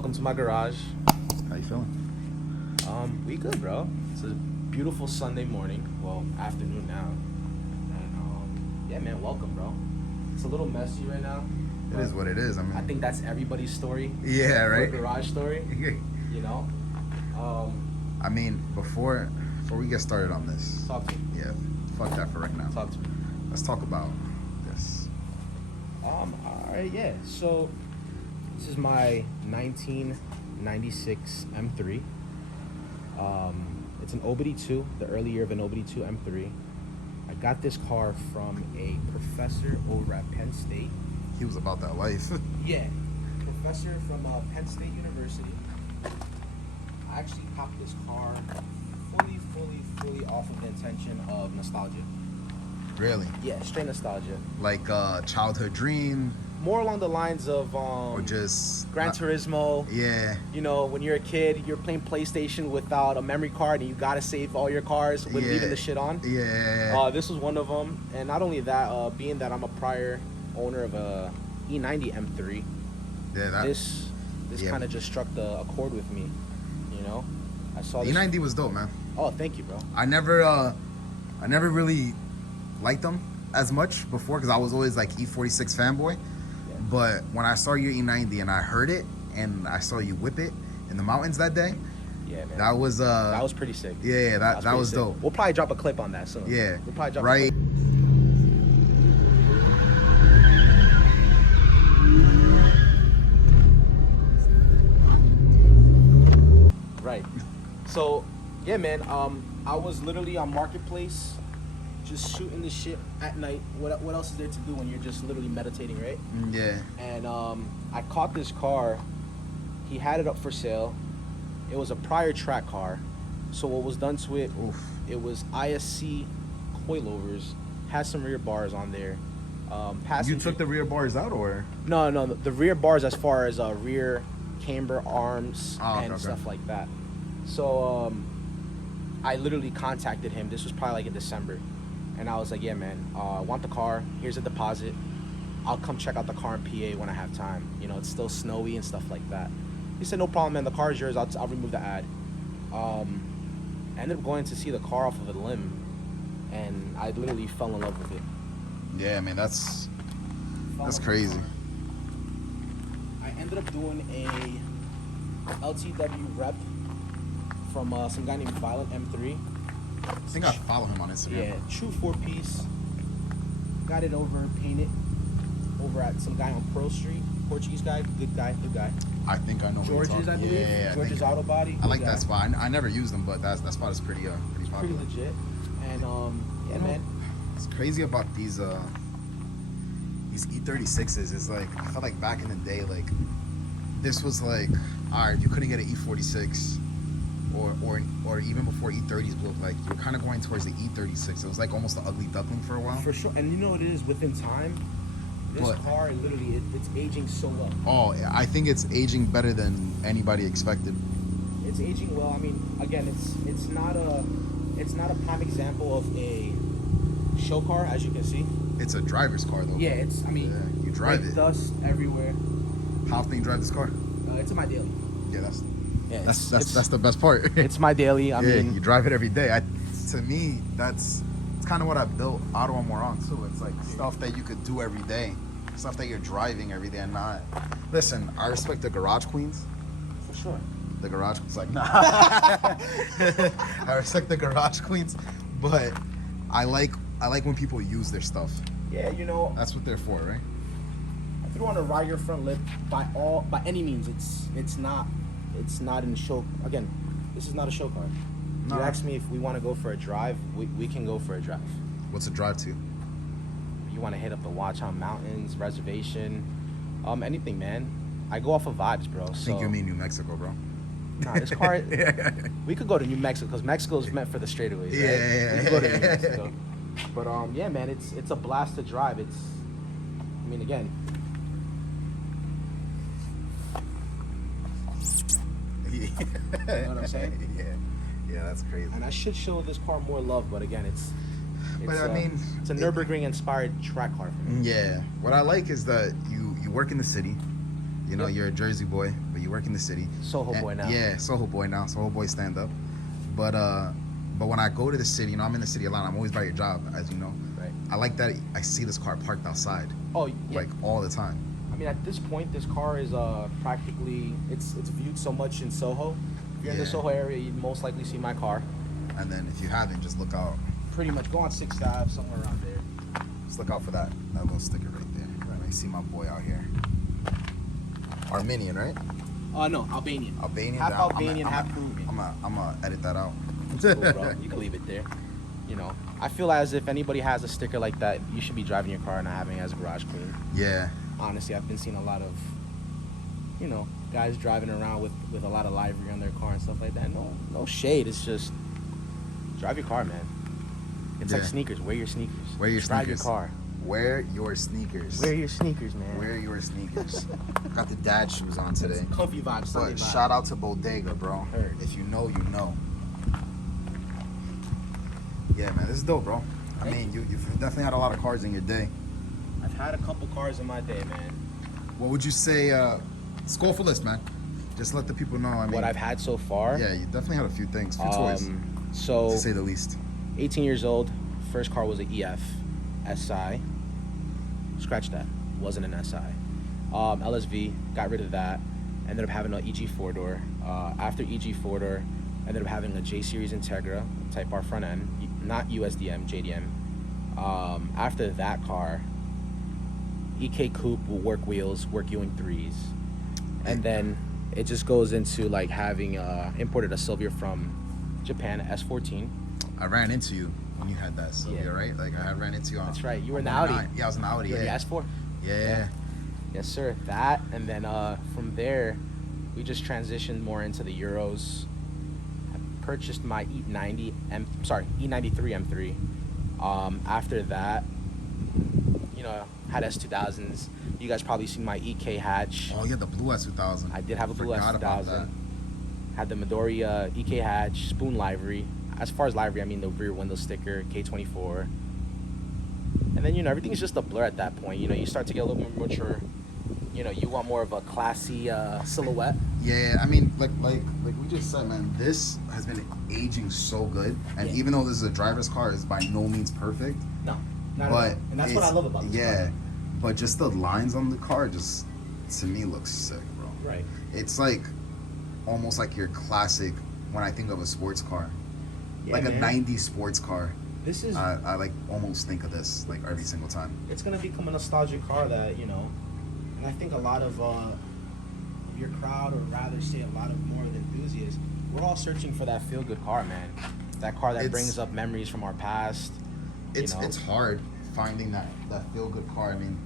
welcome to my garage. How you feeling? We good, bro. It's a beautiful Sunday morning. Well, afternoon now. And yeah, man, welcome, bro. It's a little messy right now. It is what it is. I think that's everybody's story. Yeah, right. Garage story. You know. I mean, before we get started on this. Talk to me. Yeah. Fuck that for right now. Talk to me. Let's talk about this. All right, yeah. So this is my 1996 M3. It's an OBD2, the early year of an OBD2 M3. I got this car from a professor over at Penn State. He was about that life. Yeah, professor from Penn State University. I actually copped this car fully off of the intention of nostalgia. Really? Yeah, straight nostalgia. Like childhood dream. More along the lines of Or just Gran Turismo. Yeah. You know, when you're a kid, you're playing PlayStation without a memory card, and you gotta save all your cars with leaving the shit on. Yeah. This was one of them, and not only that, being that I'm a prior owner of a E90 M3, this kind of just struck a chord with me. You know, I saw this. E90 was dope, man. Oh, thank you, bro. I never really liked them as much before because I was always like E46 fanboy. But when I saw your E90 and I heard it and I saw you whip it in the mountains that day, yeah, man, that was pretty sick. Yeah, that was dope. We'll probably drop a clip on that soon. Yeah, we'll probably drop right. A clip. Right. So, yeah, man. I was literally on Marketplace, just shooting this shit at night. What else is there to do when you're just literally meditating, right? Yeah. And I caught this car. He had it up for sale. It was a prior track car. So what was done to it? It was ISC coilovers. Had some rear bars on there. You took the rear bars out, or? No. The rear bars, as far as rear camber arms and okay. stuff like that. So I literally contacted him. This was probably like in December. And I was like, yeah, man, I want the car. Here's a deposit. I'll come check out the car in PA when I have time. You know, it's still snowy and stuff like that. He said, no problem, man. The car is yours. I'll remove the ad. I ended up going to see the car off of a limb, and I literally fell in love with it. Yeah, man, that's crazy. I ended up doing a LTW rep from some guy named Violent M3. I think I follow him on Instagram. Yeah, true 4-piece. Got it painted over at some guy on Pearl Street. Portuguese guy, good guy. I think I know. George's, I believe. Yeah, George's Auto Body. I like that spot. I never used them, but that spot is pretty popular. Pretty legit. And yeah, man. It's crazy about these E36s. Is like, I felt like back in the day, like this was like, all right, you couldn't get an E46. Or even before E30s blew up, like you're kind of going towards the E36. It was like almost the ugly duckling for a while. For sure, and you know what it is, within time, this car literally it's aging so well. Oh, I think it's aging better than anybody expected. It's aging well. I mean, again, it's not a prime example of a show car, as you can see. It's a driver's car though. Yeah, you drive it. Dust everywhere. How often you drive this car? It's in my daily. Yeah, that's it's the best part. It's my daily. I mean, you drive it every day. To me, it's kind of what I built Auto Amour on too. It's like stuff that you could do every day, stuff that you're driving every day and not. Listen, I respect the garage queens. For sure. The garage queens, like nah. I respect the garage queens, but I like when people use their stuff. Yeah, you know. That's what they're for, right? If you want to ride your front lip, by any means, it's not in show. Again, this is not a show car. No. You ask me if we want to go for a drive, we can go for a drive. What's a drive to? You want to hit up the Watchung Mountains, reservation, anything, man. I go off of vibes, bro. I think you mean New Mexico, bro. Nah, this car, we could go to New Mexico because Mexico is meant for the straightaways, right? Yeah. We could go to New Mexico. But yeah, man, it's a blast to drive. I mean, again. You know what I'm saying? Yeah, that's crazy. And I should show this car more love, but again, it's But I mean, it's a Nürburgring inspired track car for me. Yeah. What I like is that you work in the city, You know, Yep. you're a Jersey boy, but you work in the city. Soho boy now. Yeah, Soho boy now. Soho boy stand up. But when I go to the city, you know, I'm in the city a lot. I'm always by your job, as you know. Right. I like that I see this car parked outside, Oh, yeah. like all the time. I mean, at this point, this car is practically it's viewed so much in Soho. If you're in the Yeah. Soho area, you'd most likely see my car. And then if you haven't, just look out. Pretty much go on 6th Ave, somewhere around there. Just look out for that little sticker right there. Right. I see my boy out here. Armenian, right? No, Albanian. Albanian. Half I'm Albanian, half Peruvian. I'm gonna edit that out. It's cool, bro. You can leave it there. You know, I feel as if anybody has a sticker like that, you should be driving your car and not having it as a garage queen. Yeah. Honestly, I've been seeing a lot of, you know, guys driving around with a lot of livery on their car and stuff like that. No shade. It's just drive your car, man. It's like Yeah. sneakers. Wear your sneakers. Wear your Drive sneakers. your car. Wear your sneakers. Wear your sneakers, man. Wear your sneakers. Got the dad shoes on today. Comfy vibes. Sunday But vibes. shout out to Bodega, bro. Heard. If you know, you know. Yeah, man, this is dope, bro. I Thank mean, you've definitely had a lot of cars in your day. I've had a couple cars in my day, man. What would you say? Score for list, man. Just let the people know. I mean, What I've had so far. yeah, you definitely had a few things, few toys, So to say the least. 18 years old. First car was an EF SI. Scratch that. Wasn't an SI. LSV. Got rid of that. Ended up having an EG 4-door. After EG 4-door, ended up having a J Series Integra Type R front end. Not USDM, JDM. After that car, EK Coupe will work wheels, work Ewing 3s. And then it just goes into like having imported a Sylvia from Japan, S14. I ran into you when you had that Sylvia, Yeah. right? Like I ran into you on. That's right. You were in the on Audi. 9. Yeah, I was in the Audi. You were in Yeah. the S4? Yeah. Yes, sir. That, and then from there, we just transitioned more into the Euros. I purchased my E93 M3. After that, you know, had S2000s. You guys probably seen my EK hatch. Oh yeah, the blue S2000. I did have a blue Forgot about that. S2000. Had the Midori EK hatch, spoon livery. As far as livery, I mean the rear window sticker, K24. And then, you know, everything's just a blur at that point. You know, you start to get a little more mature. You know, you want more of a classy silhouette. Yeah, I mean, like we just said, man, this has been aging so good. And Yeah. even though this is a driver's car, it's by no means perfect. No, not at But all. And that's what I it's- love about this yeah, car. but just the lines on the car just to me looks sick, bro. Right. It's like almost like your classic when I think of a sports car, Yeah, like man. a '90s sports car. This is, I like almost think of this like every single time. it's going to become a nostalgic car that, you know, and I think a lot of your crowd, or rather say a lot of more of the enthusiasts, we're all searching for that feel-good car, man. That car that It's- brings up memories from our past. It's you know? it's hard finding that feel good car. I mean,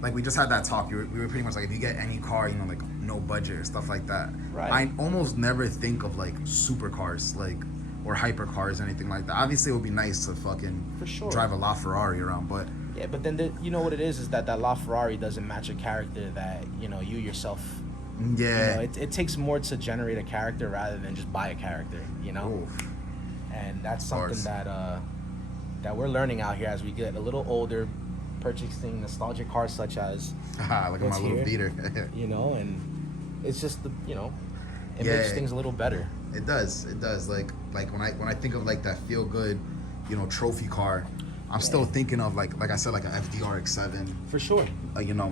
like we just had that talk. We were pretty much like, if you get any car, you know, like no budget or stuff like that. Right. I almost never think of like supercars, like or hypercars or anything like that. Obviously, it would be nice to fucking For sure. drive a LaFerrari around, but Yeah, but then you know what it is that LaFerrari doesn't match a character that, you know, you yourself, yeah. you know, it takes more to generate a character rather than just buy a character, you know? Oof. And that's something Bars. that we're learning out here as we get a little older, purchasing nostalgic cars such as, Look at my What's little here? beater. you know, and it's just the, you know, it Yeah. makes things a little better. It does. It does. Like when I think of like that feel good, you know, trophy car, I'm still Yeah. thinking of like I said, like a FDR X7, For sure. you know,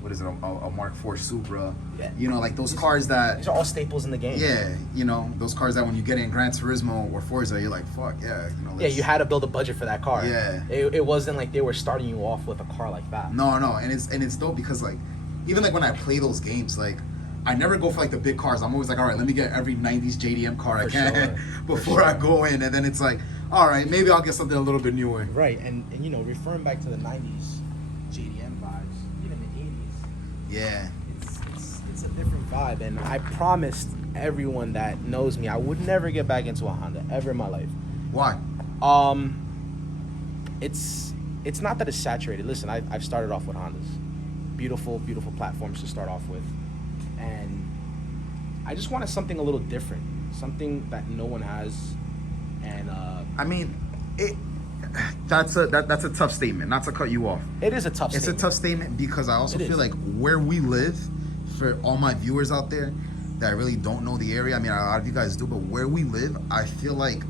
what is it, a Mark IV Supra, Yeah. you know, like those cars that, These are all staples in the game. yeah, you know, those cars that when you get in Gran Turismo or Forza, you're like, fuck yeah, you know. Yeah, you had to build a budget for that car. Yeah. It wasn't like they were starting you off with a car like that. No, and it's dope because like, even like when I play those games, like, I never go for like the big cars. I'm always like, all right, let me get every '90s JDM car I For can sure. before For I sure. go in, and then it's like, all right, maybe I'll get something a little bit newer. Right, and you know, referring back to the 90s JDM vibes, even the 80s, Yeah. it's a different vibe. And I promised everyone that knows me I would never get back into a Honda ever in my life. Why? It's not that it's saturated. Listen, I've started off with Hondas. Beautiful platforms to start off with. And I just wanted something a little different. Something that no one has. And I mean, that's a tough statement. Not to cut you off. it is a tough It's a statement. tough statement because I also It feel is. like where we live, for all my viewers out there that really don't know the area. I mean, a lot of you guys do, but where we live, I feel like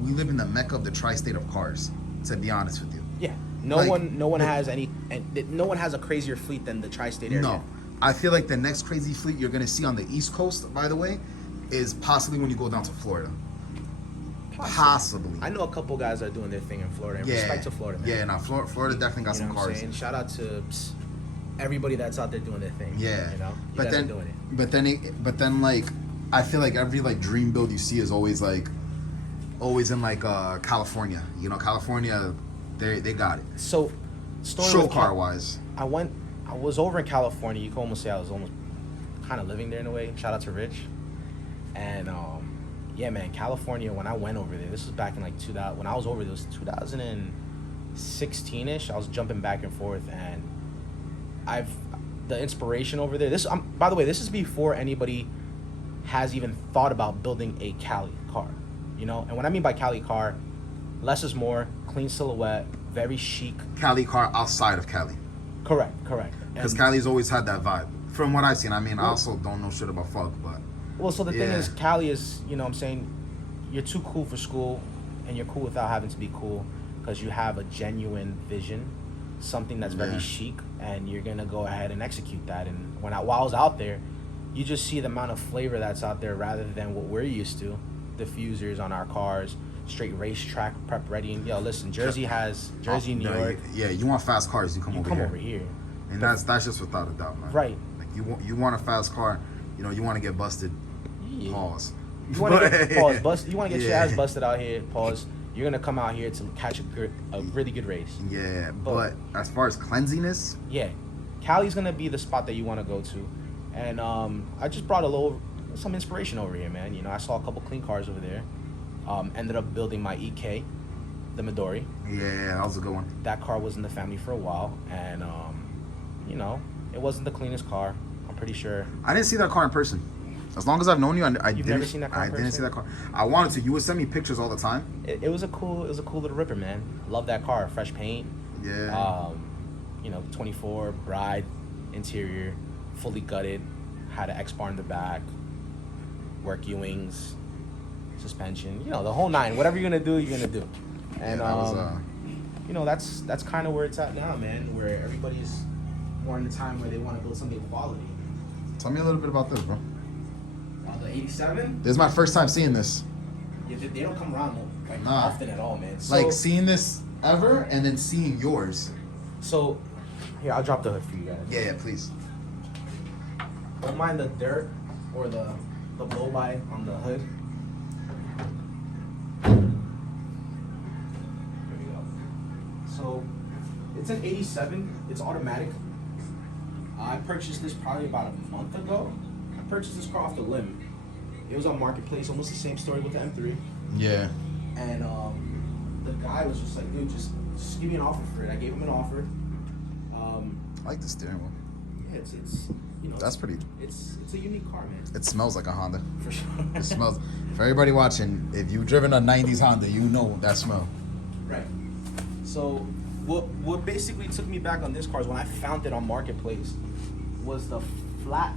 we live in the mecca of the tri-state of cars. To be honest with you. Yeah. No one has a crazier fleet than the tri-state area. No, I feel like the next crazy fleet you're gonna see on the East Coast, by the way, is possibly when you go down to Florida. Possibly. I know a couple guys that are doing their thing in Florida. And respect to Florida, man. Yeah, now Florida definitely got some cars. And shout out to everybody that's out there doing their thing. Yeah, you know, but then, doing it. but then, like, I feel like every like dream build you see is always in like California. You know, California, they got it. So, show car wise, I was over in California. You can almost say I was almost kind of living there in a way. Shout out to Rich. And yeah, man, California. When I went over there, this was back in like 2000. When I was over there, it was 2016ish. I was jumping back and forth, and the inspiration over there. By the way, this is before anybody has even thought about building a Cali car. You know, and what I mean by Cali car, less is more, clean silhouette, very chic. Cali car outside of Cali. Correct. Because Cali's always had that vibe. From what I've seen, I mean, I also don't know shit about fuck, but... Well, so the thing is, Cali is, you know what I'm saying, you're too cool for school, and you're cool without having to be cool, because you have a genuine vision, something that's very chic, and you're going to go ahead and execute that. And while I was out there, you just see the amount of flavor that's out there rather than what we're used to. Diffusers on our cars, straight racetrack prep ready. And yo, listen, New York. Yeah, you want fast cars, you come over here. And that's just without a doubt, man. Right. Like you want a fast car, you know, you want to get busted. Yeah. Pause. You want to get You want to get your ass busted out here. Pause. You're gonna come out here to catch a really good race. Yeah, but as far as cleanliness, yeah, Cali's gonna be the spot that you want to go to. And I just brought some inspiration over here, man. You know, I saw a couple clean cars over there. Ended up building my EK, the Midori. Yeah, that was a good one. That car was in the family for a while, and you know, it wasn't the cleanest car. I'm pretty sure. I didn't see that car in person. As long as I've known you, You've never seen that car in person? I didn't see that car. I wanted to. You would send me pictures all the time. It was a cool little ripper, man. Love that car. Fresh paint. Yeah. You know, 24 Bride interior, fully gutted. Had an X bar in the back. Work Ewings, suspension. You know, the whole nine. Whatever you're gonna do, you're gonna do. And you know, that's kind of where it's at now, man. Where everybody's more in the time where they want to build something quality. Tell me a little bit about this, bro. The 87. This is my first time seeing this. Yeah, they don't come around often at all, man. So, like seeing this ever, and then seeing yours. So, here, I'll drop the hood for you guys. Yeah, please. Don't mind the dirt or the blow by on the hood. There we go. So, it's an 87. It's automatic. I purchased this probably about a month ago. I purchased this car off the limb. It was on Marketplace, almost the same story with the M3. Yeah. And the guy was just like, dude, just give me an offer for it. I gave him an offer. I like the steering wheel. Yeah, it's you know. That's pretty. It's a unique car, man. It smells like a Honda. For sure. It smells. For everybody watching, if you've driven a 90s Honda, you know that smell. Right. So what basically took me back on this car is when I found it on Marketplace was the flat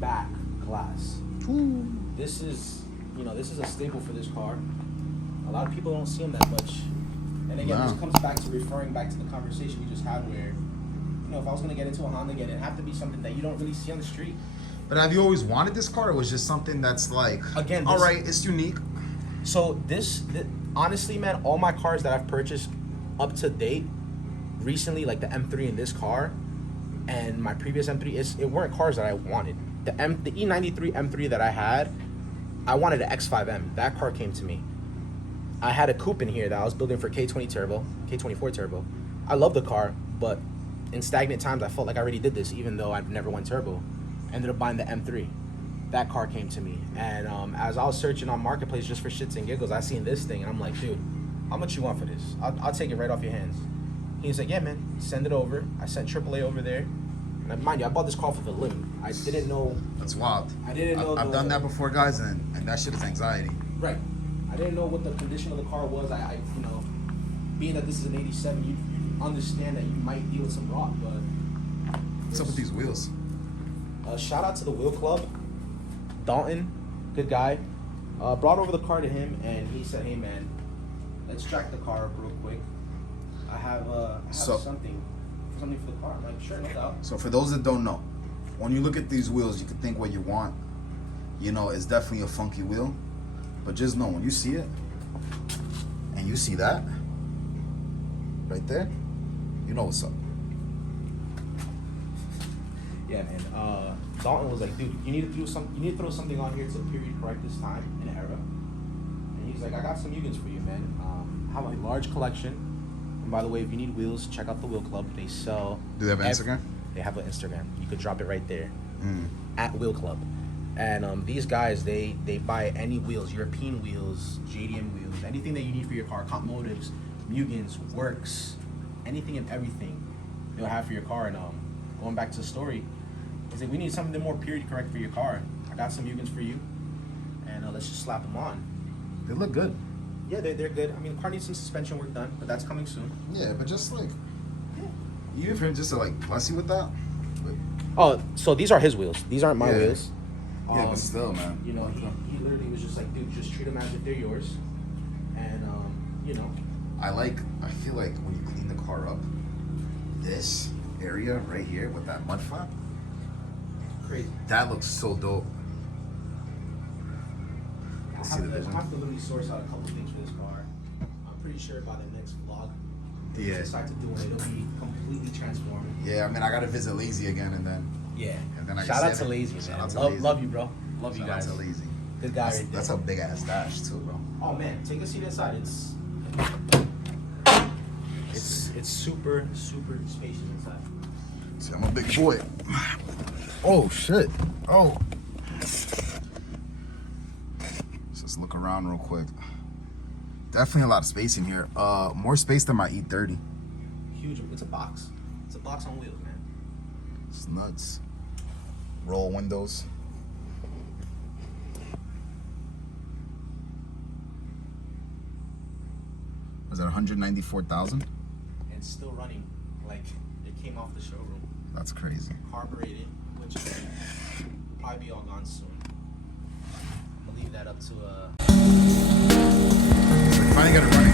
back glass. Ooh. This is a staple for this car. A lot of people don't see them that much. And again, this comes back to referring back to the conversation we just had where, you know, if I was going to get into a Honda again, it'd have to be something that you don't really see on the street. But have you always wanted this car, or was just something that's like, again, all right, it's unique? So this, honestly, man, all my cars that I've purchased up to date, recently, like the M3 in this car, and my previous M3, it weren't cars that I wanted. The E93 M3 that I had, I wanted an X5M. That car came to me. I had a coupe in here that I was building for K24 turbo. I love the car, but in stagnant times, I felt like I already did this, even though I've never went turbo. Ended up buying the M3. That car came to me, and as I was searching on Marketplace just for shits and giggles, I seen this thing, and I'm like, dude, how much you want for this? I'll take it right off your hands. He's like, yeah, man, send it over. I sent AAA over there. And mind you, I bought this car for the limb. I didn't know. That's wild. I didn't know. I've done that before, guys, and that shit is anxiety. Right. I didn't know what the condition of the car was. I you know, being that this is an 87, you understand that you might deal with some rock, but. What's up with these wheels? Shout out to the Wheel Club. Dalton, good guy. Brought over the car to him, and he said, "Hey man, let's track the car up real quick. I have something for the car." I'm like, "Sure, no doubt." So for those that don't know, when you look at these wheels, you can think what you want. You know, it's definitely a funky wheel, but just know when you see it, and you see that right there, you know what's up. Yeah, man. Dalton was like, "Dude, you need to throw something on here to period correct this time in era." And he's like, "I got some Mugens for you, man. I have a large collection. And by the way, if you need wheels, check out the Wheel Club. They sell." Do they have an Instagram? They have an Instagram. You could drop it right there at Wheel Club. And these guys, they buy any wheels, European wheels, JDM wheels, anything that you need for your car, comp motives, Mugens, works, anything and everything they'll have for your car. And going back to the story, he's like, "We need something more period correct for your car. I got some Mugens for you, and let's just slap them on." They look good. Yeah, they're good. I mean, the car needs some suspension work done, but that's coming soon. Yeah, but just like, even for him just to like bless you with that. But, Oh, so these are his wheels. These aren't my wheels. yeah, but still, man. You know, he literally was just like, "Dude, just treat them as if they're yours." And, you know. I feel like when you clean the car up, this area right here with that mud flap, Crazy. that looks so dope. I have to literally source out a couple things for this car. I'm pretty sure by the next vlog, if we decide to do it, it'll be completely transformed. Yeah, I mean, I gotta visit Lazy again, and then and then I Shout out to Lazy, man. Love you, bro. Love you guys. Shout out to Lazy. Good guy right there. That's a big ass dash too, bro. Oh man, take a seat inside. It's super spacious inside. See, I'm a big boy. Oh shit. Oh. Let's just look around real quick. Definitely a lot of space in here. More space than my E30. Huge. It's a box. It's a box on wheels, man. It's nuts. Roll windows. Was that 194,000? And still running like it came off the showroom. That's crazy. Carbureted, which will probably be all gone soon. I'm gonna leave that up to So you finally got it running.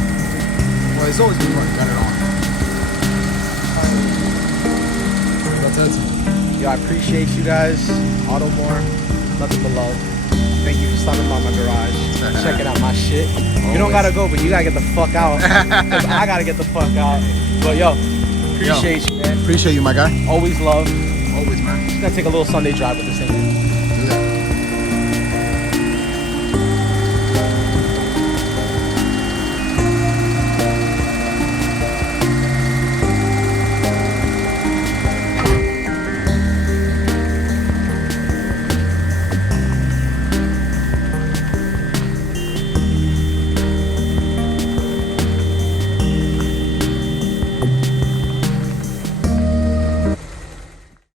Well, it's always been running. Got it on. That's it. Yo, I appreciate you guys. Amour, nothing but love. Thank you for stopping by my garage, checking out my shit. You don't gotta go, but you gotta get the fuck out. 'Cause I gotta get the fuck out. But yo, appreciate you, man. Appreciate you, my guy. Always love. Always, man. Just gonna take a little Sunday drive with this thing.